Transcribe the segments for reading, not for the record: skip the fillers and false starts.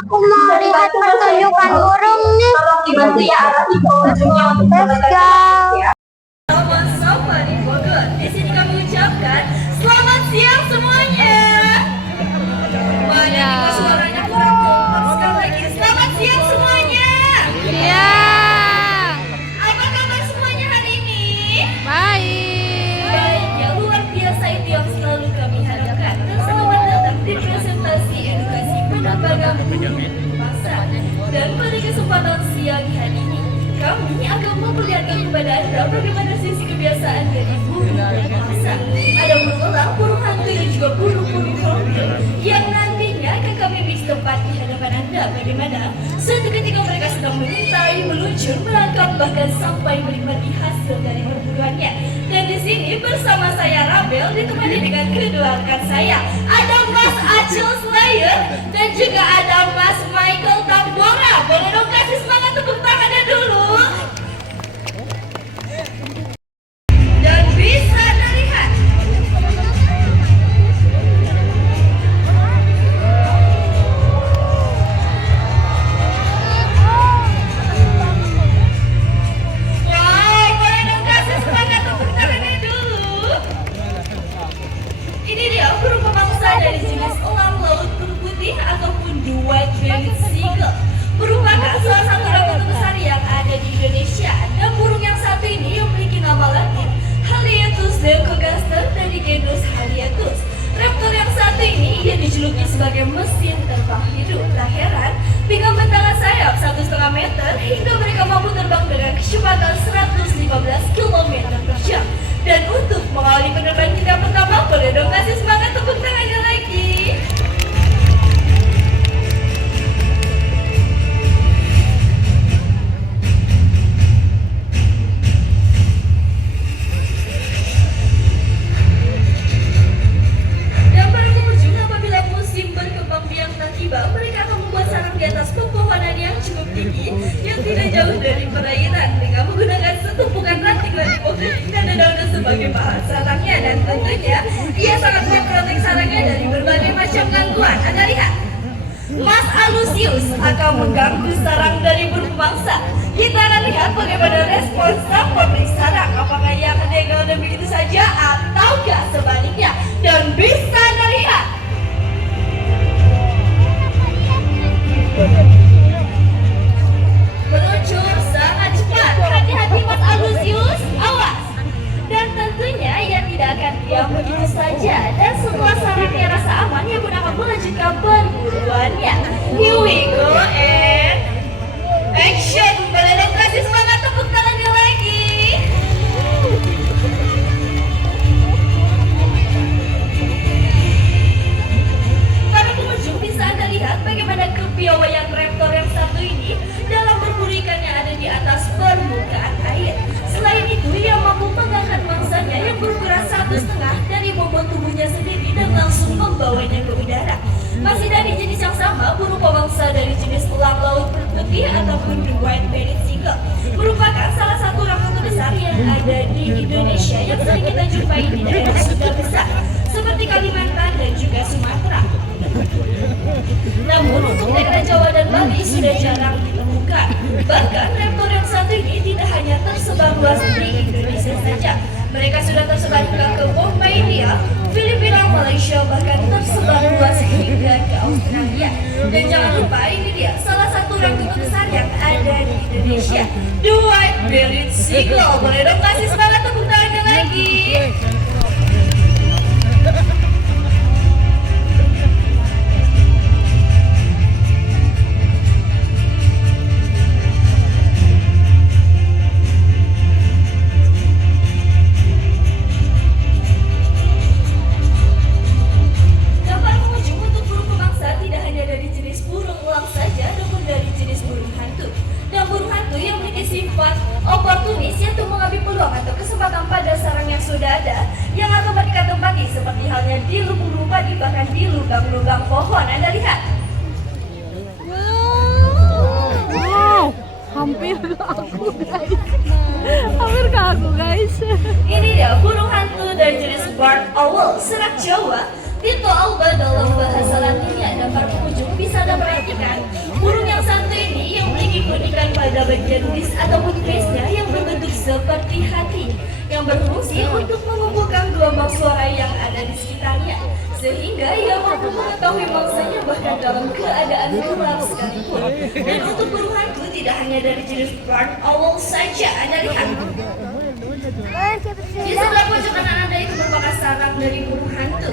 aku mau lihat pertunjukan burung nih. Tolong dibantu ya arati pengunjungnya untuk Let's go. Sama-sama di Bogor. Di sini kami ucapkan selamat siang semuanya. Banyak juga suaranya kurang kompak. Sekali lagi selamat siang semuanya. Iya. Apa kabar semuanya hari ini? Baik. Baik, yang luar biasa itu yang selalu kami harapkan. Dan selamat datang di presentasi edukasi penerbangan burung masa. Dan pada kesempatan siang hari ini kami akan memperlihatkan kepada Anda bagaimana sisi kebiasaan dari burung masa. Ada burung elang, burung hantu dan juga burung-burung mobil yang nantinya akan kami mix tempat di hadapan Anda. Bagaimana suatu ketika mereka sedang mengintai, meluncur, menangkap bahkan sampai menikmati hasil dari perburuannya. Dan di sini bersama saya Rabel ditemani dengan kedua rekan saya. Ada Mas Acil Slayer dan juga ada Mas Michael Tambora. Boleh dong kasih semangat tepuk tangannya dulu. Dan bisa dilihat wow, boleh dong kasih semangat tepuk tangannya dulu. Ini dia burung pemangsa dari jenis elang laut berputih ataupun white-bellied seagull. Merupakan salah satu raptor terbesar yang ada di Indonesia. Dan burung yang satu ini memiliki nama latin Haliaetus leucogaster dari genus Haliaetus. Raptor yang satu ini ia dijuluki sebagai mesin terbang hidup. Tak heran, dengan bentangan sayap 1,5 meter hingga mereka mampu terbang dengan kecepatan 115 km per jam. Dan untuk mengawali penerbangan kita pertama, boleh dong kasih semangat tepuk tangannya lagi. Dan para pengunjung, apabila musim berkembang biak telah tiba, mereka akan membuat sarang di atas pepohonan yang cukup tinggi yang tidak jauh dari perairan dengan menggunakan setumpukan ranting-ranting pohon dan daun sebagai bahan sarangnya. Dan tentunya ia sangat memprotek sarangnya dari berbagai macam gangguan. Anda lihat, Mas Alusius akan mengganggu sarang dari burung mangsa. Kita akan lihat bagaimana respons sang pemilik sarang. Apakah ia akan tinggal dan begitu saja ataukah sebaliknya. Dan bisa Anda lihat, meluncur sangat cepat. Hati-hati Mas Alusius, awas. Dan tentunya ia tidak akan diam begitu saja. Dan setelah sarangnya rasa aman, ia pun akan melanjutkan perburuannya. Here we go and action. Boleh dong kasih semangat tepuk tangannya lagi. Para pengunjung, bisa Anda lihat bagaimana kepiawaian raptor yang satu ini dalam berburu ikan yang ada di atas permukaan air. Selain itu, ia mampu mengangkat mangsanya yang berukuran 1,5 dari bobot tubuhnya sendiri dan langsung membawanya ke udara. Masih dari jenis yang sama, burung pemangsa dari jenis elang laut berputih ataupun white-bellied seagull merupakan salah satu raptor terbesar yang ada di Indonesia yang sering kita jumpai di daerah Sunda besar seperti Kalimantan dan juga Sumatera. Namun untuk daerah Jawa dan Bali sudah jarang ditemukan. Bahkan raptor yang satu ini tidak hanya tersebar luas di Indonesia saja. Mereka sudah tersebar hingga ke Borneo, Filipina, Malaysia, bahkan tersebar luas hingga ke Australia. Dan jangan lupa ini dia salah satu raptor terbesar yang ada di Indonesia, the white-bellied seagull. Boleh dong kasih semangat tepuk tangannya lagi. Oportunis yaitu mengambil peluang atau kesempatan pada sarang yang sudah ada yang akan mereka tempati seperti halnya di lubung padi bahkan di lubang-lubang pohon. Anda lihat. Wow, hampir ke aku guys. Hampir ke aku guys. Ini dia burung hantu dari jenis barred owl, serak Jawa. Tito Alba dalam bahasa Latinnya dan para pengunjung bisa Anda perhatikan burung yang satu ini yang memiliki keunikan pada bagian dis ataupun face-nya yang berbentuk seperti hati yang berfungsi untuk mengumpulkan gelombang suara yang ada di sekitarnya sehingga ia mampu mengetahui mangsanya bahkan dalam keadaan gelap sekalipun. Dan untuk burung hantu tidak hanya dari jenis barn owl saja. Anda lihat di sebelah pojok kanan Anda itu merupakan sarang dari burung hantu.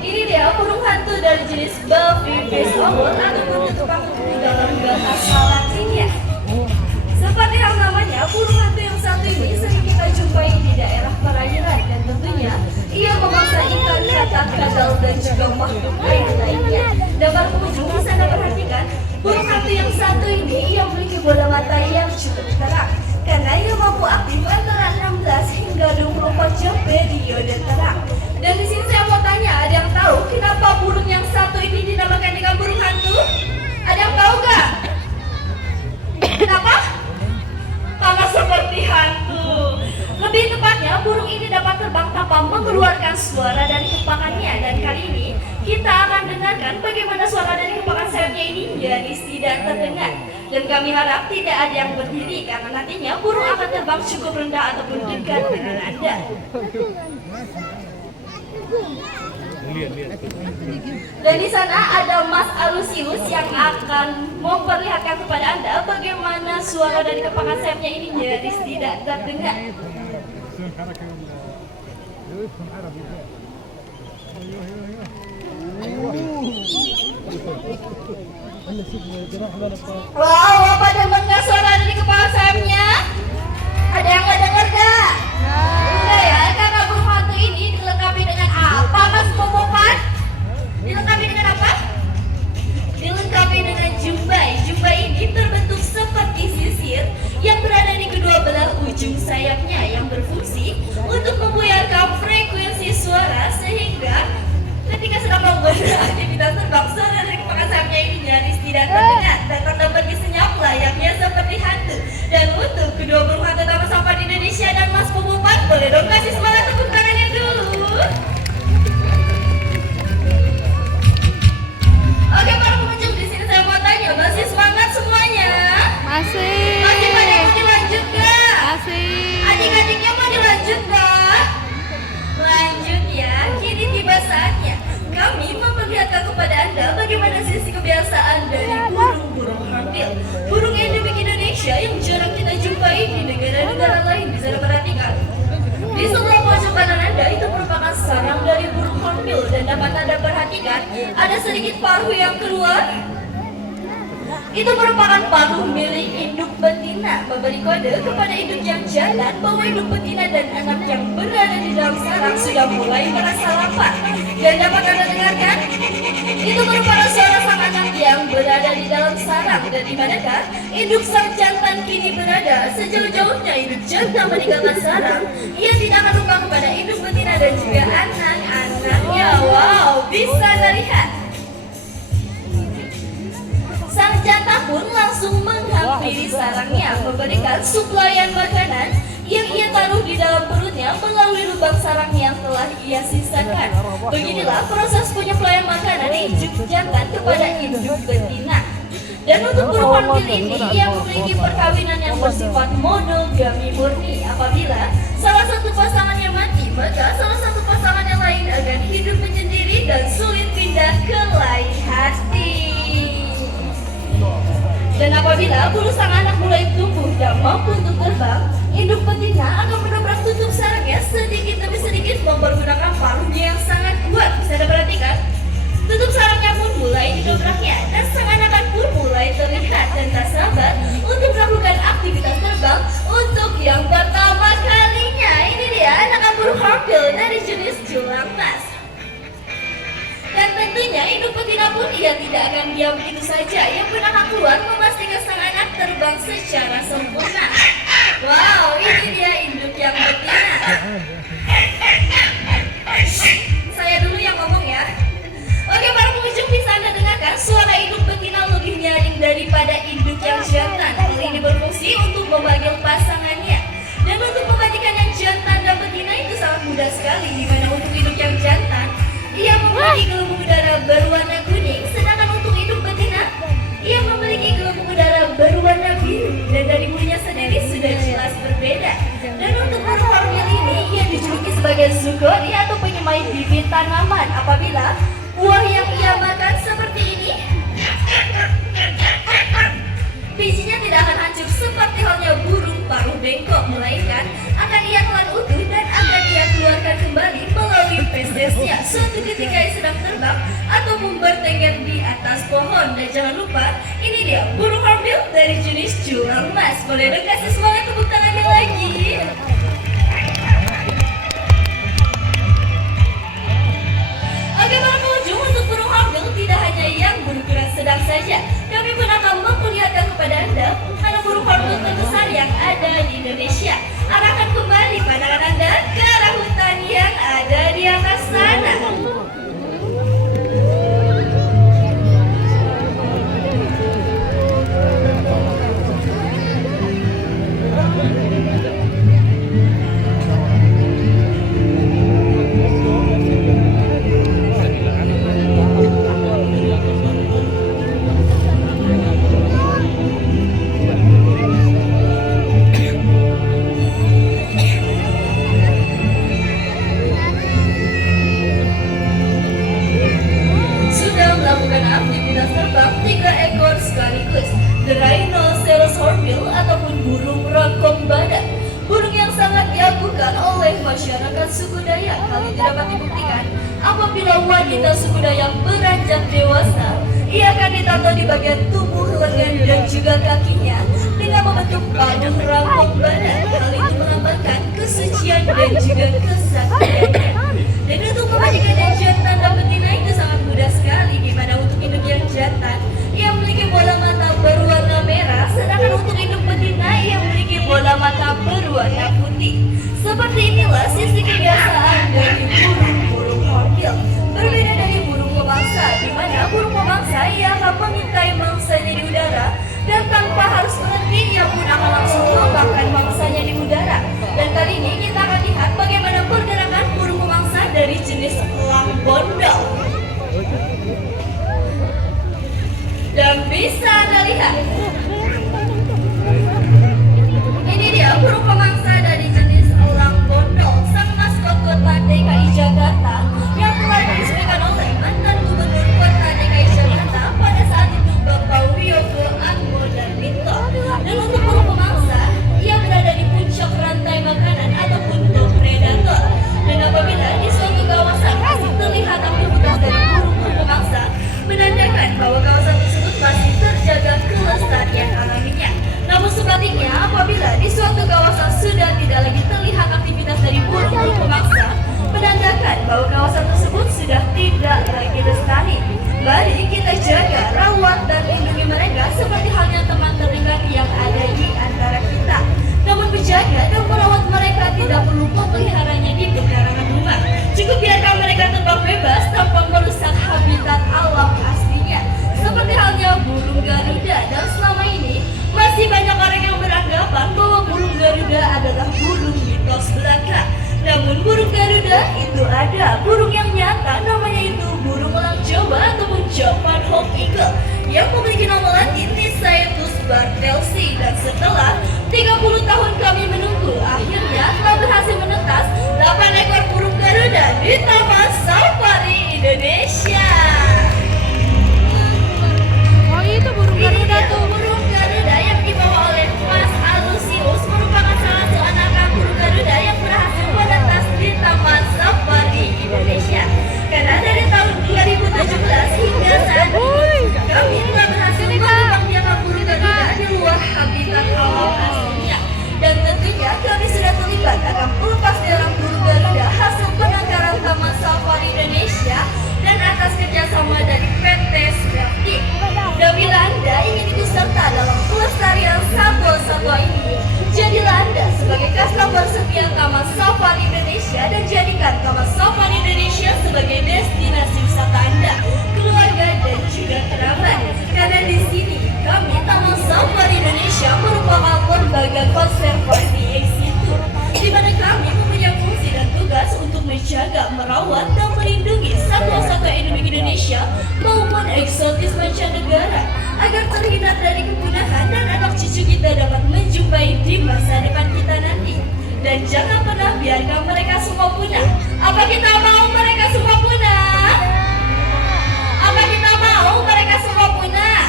Ini dia burung hantu dari jenis Buffy face owl ataupun ketupat di dalam bahasa Latinnya. Seperti hal namanya, burung hantu yang satu ini sering kita jumpai di daerah perairan dan tentunya ia memangsa ikan, katak, kadal dan juga makhluk lain lainnya. Dan para pengunjung bisa Anda perhatikan, burung hantu yang satu ini ia memiliki bola mata yang cukup terang karena ia mampu aktif antara 16 hingga 24 jam periode terang. Dan di sini saya mau tanya, ada yang tahu kenapa burung yang satu ini dinamakan dengan burung hantu? Ada yang tahu gak? Kenapa? Karena seperti hantu. Lebih tepatnya, burung ini dapat terbang tanpa mengeluarkan suara dari kepakannya. Dan kali ini kita akan dengarkan bagaimana suara dari kepakan sayapnya ini nyaris tidak terdengar. Dan kami harap tidak ada yang berdiri karena nantinya burung akan terbang cukup rendah ataupun dekat dengan Anda. Dan di sana ada Mas Alusius yang akan memperlihatkan kepada Anda bagaimana suara dari kepakan sayapnya ini nyaris tidak terdengar. Wow, apa dengar nggak suara dari kepakan sayapnya? Ada yang nggak dengar nggak? Enggak ya, karena burung hantu ini dilengkapi dengan apa, Mas Popopan? Dilengkapi dengan apa? Dilengkapi dengan jumbai. Jumbai ini terbentuk seperti sisir yang berada di kedua belah ujung sayapnya yang berfungsi untuk membuyarkan frekuensi suara sehingga ketika sedang membuat aktivitas terbang, suara dari kepakan sayapnya ini nyaris tidak terdengar dan Anda pergi senyap layaknya seperti hantu. Dan untuk kedua burung hantu taman sampah di Indonesia dan Mas Popopan, boleh dong kasih semangat tepuk tangannya dulu. Oke para pengunjung, di sini saya mau tanya, masih semangat semuanya? Masih. Masih pada mau dilanjut gak? Masih. Adik-adiknya mau dilanjut gak? Lanjut ya, kini tiba saatnya kami memperlihatkan kepada Anda bagaimana sisi kebiasaan dari burung-burung hampir. Burung endemik Indonesia yang jarang kita jumpai di negara-negara lain. Bisa Anda perhatikan. Di sebelah pojok kanan Anda itu merupakan sarang dari burung hornbill dan dapat Anda perhatikan ada sedikit paruh yang keluar. Itu merupakan paruh milik induk betina, memberi kode kepada induk yang jantan bahwa induk betina dan anak yang berada di dalam sarang sudah mulai merasa lapar. Dan dapat Anda dengarkan, itu merupakan suara sang anak yang berada di dalam sarang. Dan di manakah induk sang jantan kini berada? Sejauh-jauhnya induk jantan meninggalkan sarang, ia tidak akan lupa kepada induk betina dan juga anak-anaknya. Wow, bisa Anda lihat. Sang jantan pun langsung menghampiri sarangnya, memberikan suplaian makanan yang ia taruh di dalam perutnya melalui lubang sarang yang telah ia sisakan. Beginilah proses penyaplaian makanan induk jantan kepada induk betina. Dan untuk burung hornbill ini, ia memiliki perkawinan yang bersifat monogami murni. Apabila salah satu pasangannya mati, maka salah satu pasangan yang lain akan hidup menyendiri dan sulit pindah ke lain hati. Dan apabila bulu sang anak mulai tumbuh dan mampu untuk terbang, induk betina akan mendobrak tutup sarangnya sedikit demi sedikit mempergunakan paruhnya yang sangat kuat. Bisa Anda perhatikan? Tutup sarangnya pun mulai didobraknya dan sang anak pun mulai terlihat dan tak sabar untuk melakukan aktivitas terbang untuk yang pertama kalinya. Ini dia anak burung hornbill dari jenis julang mas. Dan tentunya induk betina pun ia tidak akan diam begitu saja. Ia pun akan keluar memastikan sang anak terbang secara sempurna. Wow, ini dia induk yang betina. Saya dulu yang ngomong ya. Oke para pengunjung, bisa Anda dengarkan suara induk betina lebih nyaring daripada induk yang jantan. Hal ini berfungsi untuk memanggil pasangannya. Dan untuk mematikan yang jantan mensyukuri atau menyemai bibit tanaman apabila buah yang ia makan seperti ini. Bijinya tidak akan hancur seperti halnya burung paruh bengkok, melainkan akan ia telan utuh dan akan ia keluarkan kembali melalui fesesnya suatu ketika ia sedang terbang ataupun bertengger di atas pohon. Dan jangan lupa, ini dia burung hornbill dari jenis julang mas. Boleh dong kasih semangat tepuk tangannya lagi. Oke para pengunjung, untuk burung hornbill tidak hanya yang berukuran sedang saja, kami pun akan memperlihatkan kepada Anda anak burung hornbill terbesar yang ada di Indonesia. Arahkan kembali pandangan Anda ke arah hutan yang ada di atas sana. Aktivitas terbang 3 ekor sekaligus, the rhinoceros hornbill ataupun burung rangkong badak. Burung yang sangat diagungkan oleh masyarakat suku Dayak. Hal ini dapat dibuktikan apabila wanita suku Dayak beranjak dewasa, ia akan ditato di bagian tubuh, lengan dan juga kakinya dengan membentuk paruh rangkong badak. Hal ini melambangkan kesucian dan juga kesaktiannya. Dan untuk memastikan yang jantan dan betina itu sangat mudah sekali, di mana untuk induk yang jantan ia memiliki bola mata berwarna merah, sedangkan untuk induk betina ia memiliki bola mata berwarna putih. Seperti inilah sisi kebiasaan dari burung-burung hornbill. Berbeda dari burung pemangsa, di mana burung pemangsa ia akan mengintai mangsanya di udara dan tanpa harus berhenti ia pun akan langsung memakan mangsanya di udara. Dan kali ini kita akan lihat bagaimana pergerakan burung pemangsa dari jenis elang bondol. Dan bisa Anda lihat, ini dia burung pemangsa dari jenis elang bondol, sang maskot kota DKI Jakarta yang telah diresmikan oleh mantan gubernur kota DKI Jakarta pada saat itu Bapak Wiyogo Admodarminto. Dan untuk burung pemangsa, ia berada di puncak rantai makanan ataupun top predator. Dan apabila di suatu kawasan masih terlihat aktivitas dari burung pemangsa, menandakan bahwa kawasan tersebut masih terjaga kelestarian alaminya. Namun sebaliknya, apabila di suatu kawasan sudah tidak lagi terlihat aktivitas dari burung pemangsa, menandakan bahwa kawasan tersebut sudah tidak lagi lestari. Mari kita jaga, rawat dan lindungi mereka seperti halnya teman terdekat yang ada di antara kita. Namun menjaga dan merawat mereka tidak perlu memeliharanya di pekarangan rumah. Cukup biarkan mereka terbang bebas tanpa merusak habitat alam aslinya. Seperti halnya burung Garuda, dan selama ini masih banyak orang yang beranggapan bahwa burung Garuda adalah burung mitos belaka. Namun burung Garuda itu ada, burung yang nyata, namanya itu burung elang Jawa ataupun Javan Hawk Eagle yang memiliki nama latin Nisaetus bartelsi. Dan setelah 30 tahun kami menunggu, akhirnya telah berhasil menetas 8 ekor burung Garuda di Taman Safari Indonesia. Oh itu burung Garuda tuh. Burung Garuda yang dibawa oleh Mas Alusius merupakan salah satu anakan burung Garuda yang berhasil menetas di Taman Safari Indonesia. Karena dari tahun 2017 hingga saat ini, kami telah berhasil mengembangkan burung Garuda di luar habitat alam aslinya. Dan tentunya kami sudah terlibat akan pelepas liaran burung Garuda hasil penangkaran Taman Safari Indonesia dan atas kerjasama dari PT Smelty. Dan bila Anda ingin ikut serta dalam pelestarian satwa-satwa ini, jadilah Anda sebagai customer setia Taman Safari Indonesia dan jadikan Taman Safari Indonesia sebagai destinasi wisata Anda, keluarga dan juga kerabat. Karena di sini kami Taman Safari Indonesia merupakan lembaga konservasi ex situ, di mana kami mempunyai fungsi dan tugas untuk menjaga, merawat dan melindungi satwa-satwa endemik Indonesia maupun eksotis mancanegara agar terhindar dari kepunahan dan anak cucu kita dapat menjumpai di masa depan kita nanti. Dan jangan pernah biarkan mereka semua punah. Apa kita mau mereka semua punah? Apa kita mau mereka semua punah?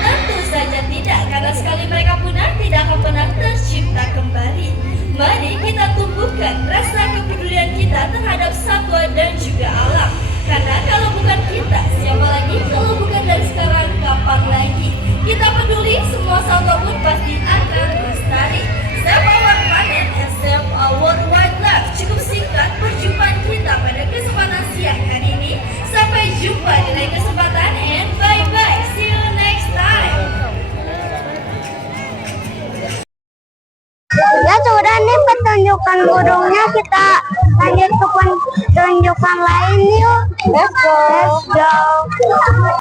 Tentu saja tidak, karena sekali mereka punah tidak akan pernah tercipta kembali. Mari kita tumbuhkan rasa kepedulian kita terhadap satwa dan juga alam. Karena kalau bukan kita, siapa lagi? Kalau bukan dari sekarang, kapan lagi? Kita peduli, semua satwa pun pasti akan lestari. Save our planet and save our wildlife. Cukup singkat perjumpaan kita pada kesempatan siang hari ini. Sampai jumpa di lain kesempatan and bye-bye. See you next time. Ya sudah nih pertunjukan burungnya, kita lanjut ke pertunjukan lain yuk. Let's go.